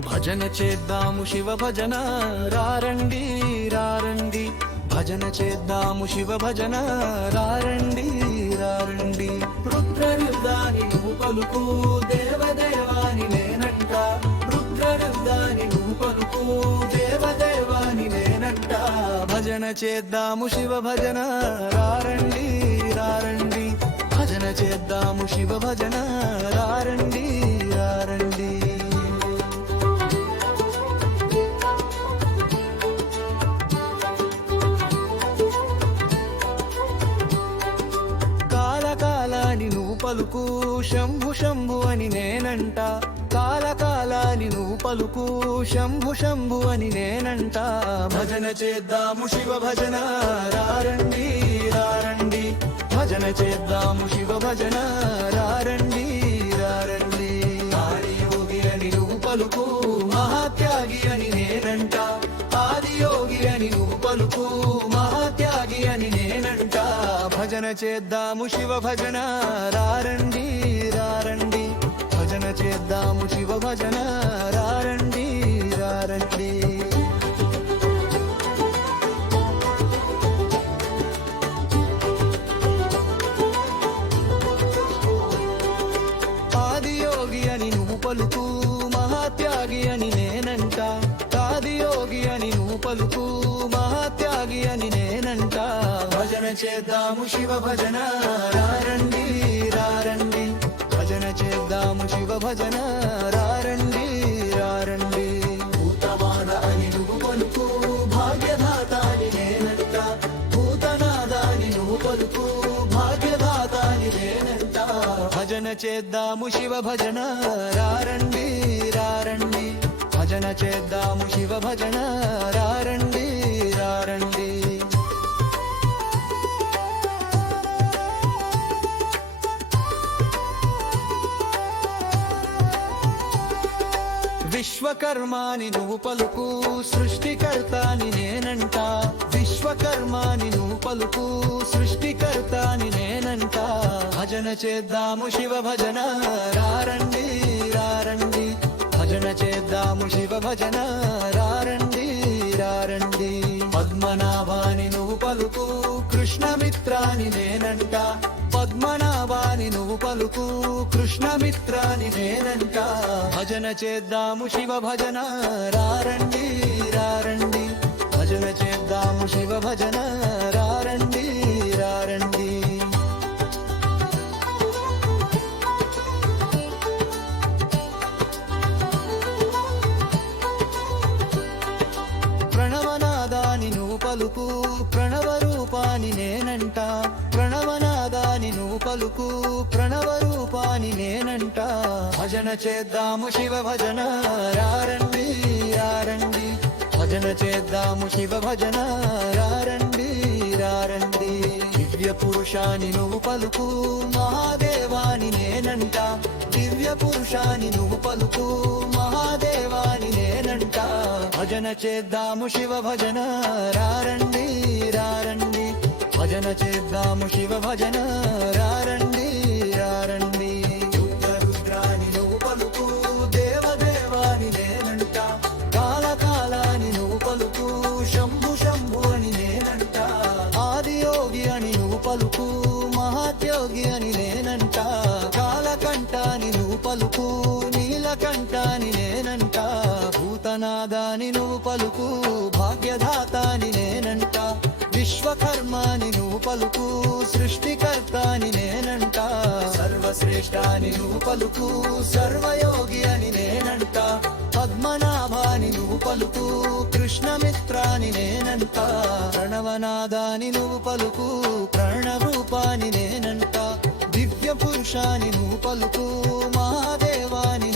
భజన చేద్దాము శివ భజన రారండి రారండి, భజన చేద్దాము శివ భజన రారండి రారండి. రుద్రనిర్దాని నువ్వు పలుకు దేవదేవాని నేనంట, రుద్రనిర్దాని నువ్వు పలుకు దేవదేవాని నేనంట. భజన చేద్దాము శివ భజన రారండి రారండి, భజన చేద్దాము శివ భజన రారండి రారండి. కాలకాలాని నువ్వు పలుకు శంభు శంభు అని నేనంట, కాలకాలాని నువ్వు పలుకు శంభు శంభు అని నేనంట. భజన చేద్దాము శివ భజన రారండి రారండి, భజన చేద్దాము శివ భజన రారండి రారండి. ఆదియోగి అని నువ్వు పలుకు మహాత్యాగి అని నేనంట, ఆదియోగి అని నువ్వు పలుకు మహాత్యాగి అని నేనంట. భజన చేద్దాము శివ భజన రారండి రారండి, భజన చేద్దాము శివ భజన రారండి రారండి. ఆదియోగి అని నువ్వు పలుకు మహాత్యాగి అని నేనంట, ఆదియోగి అని నువ్వు పలుకు మహాత్యాగి అని నేనంట. భజన చేద్దాము శివ భజన రారండి రారండి, భజన చేద్దాము శివ భజన రారండి రారండి. భూతమాన అని నువ్వు పలుకు భాగ్యదాత అని నేనంట, భూతనాద అని నువ్వు పలుకు భాగ్యదాత అని నేనంట. భజన చేద్దాము శివ భజన రారండి రారండి, భజన చేద్దాము శివ భజన రారండి రారండి. విశ్వకర్మాని నువ్వు పలుకు సృష్టికర్తాని నేనంట, విశ్వకర్మాని నువ్వు పలుకు సృష్టికర్తాని నేనంట. భజన చేద్దాము శివ భజన రారండి రారండి, భజన చేద్దాము శివ భజన రారండి రారండి. పద్మనాభాని నువ్వు పలుకు కృష్ణమిత్రాని నేనంట, పద్మనాభాని నువ్వు పలుకు కృష్ణమిత్రాని నేనంట. భజన చేద్దాము శివ భజన రారండి రారండి, భజన చేద్దాము శివ భజన రారండి రారండి. ప్రణవనాదాని నువ్వు పలుకు ప్రణవ రూపాని నేనంట, ప్రణవనాదాని నువ్వు పలుకు ప్రణవ రూపాని నేనంట. భజన చేద్దాము శివ భజన రారండి రారండి, భజన చేద్దాము శివ భజన రారండి రారండి. దివ్య పురుషాని నువ్వు పలుకు మహాదేవాని నేనంట, దివ్య పురుషాని నువ్వు పలుకు మహాదేవాని నేనంట. భజన చేద్దాము శివ భజన రారండి రారండి, భజన చేద్దాము శివ భజన రారండి రారండి. రుద్రాని నువ్వు పలుకు దేవదేవాని నేనంట, కాలకాలాని నువ్వు పలుకు శంభు శంభు అని నేనంట, ఆదియోగి అని నువ్వు పలుకు మహాత్యోగి అని నేనంట. కాలకంఠాని నువ్వు పలుకు నీలకంఠాని నేనంట, భూతనాదాని నువ్వు పలుకు భాగ్యదాతాని నేనంట, విశ్వకర్మాని నువ్వు పలుకు సృష్టికర్తాని నేనంట. సర్వశ్రేష్ఠాని నువ్వు పలుకు సర్వయోగి అని నేనంట, పద్మనాభాని నువ్వు పలుకు కృష్ణమిత్రాని నేనంట. ప్రణవనాదాని నువ్వు పలుకు ప్రణరూపాని నేనంట, దివ్య పురుషాని నువ్వు పలుకు మహాదేవాని